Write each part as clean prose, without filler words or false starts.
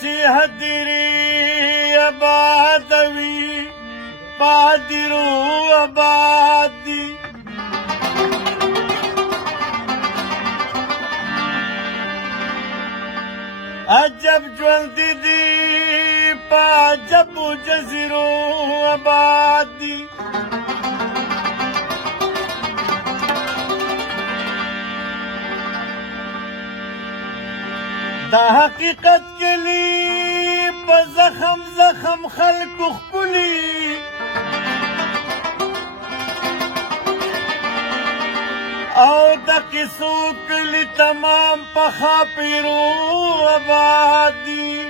چې هدیرې آباد وي پادرو آباد دي عجب ژوند دي په عجبو جزیرو آباد دي دا حقیقت کلی په زخم زخم خلکو ښکلي او د کیسو کلی تمام په خاپیرو آباد دي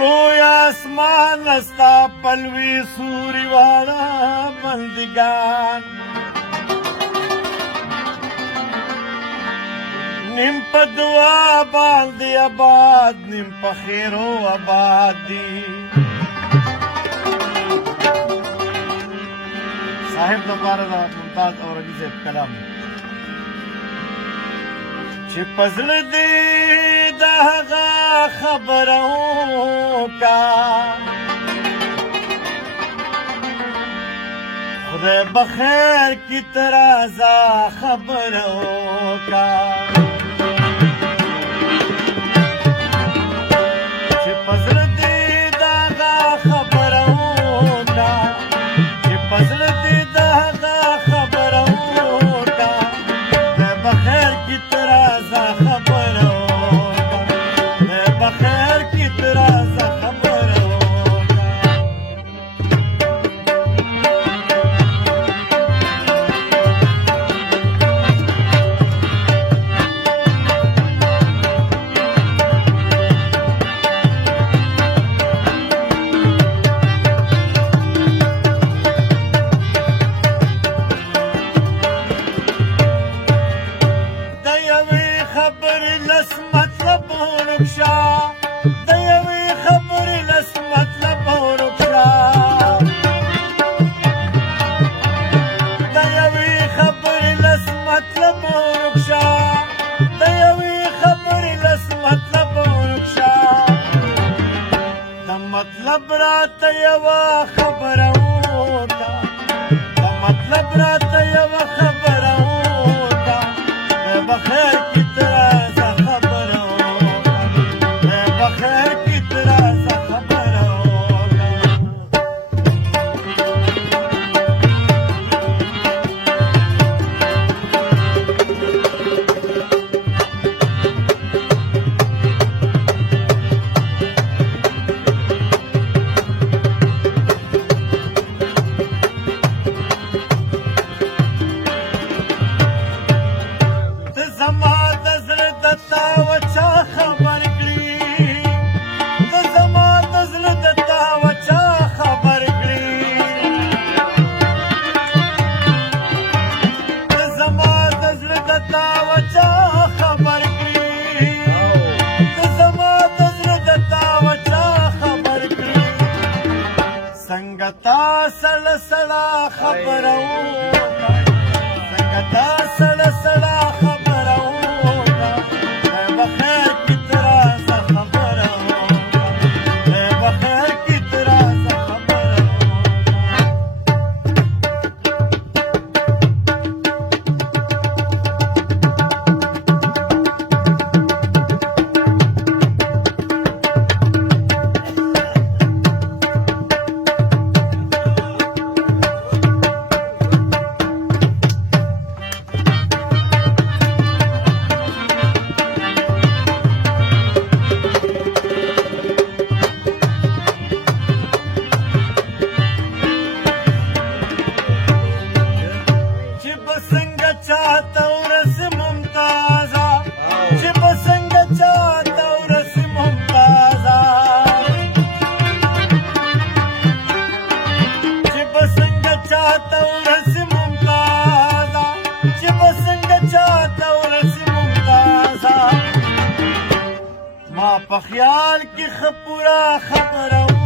لوی اسمان ستا پلوي سوري واړه بندګان نیم په دعا باندې آباد نیم په خیرو آباد دي صاحب لپاره د ممتاز اورنګي صاحب کلام چې په زړه دې د هغه خبره وکړه خدای بخیر کی ترازا خبره وکړه مطلب راته یوه خبره وکړه مطلب راته یوه خبره وکړه بخیر کی ترازه خبره وکړه بخیر کی ترازه خبره سنگتا سړه سړه خبره وکړه سنگتا سړه سړه خبره وکړه بخیر کی ترازه خبره وکړه بخیر کی ترازه خبره ما په خیال کې خپورا خبره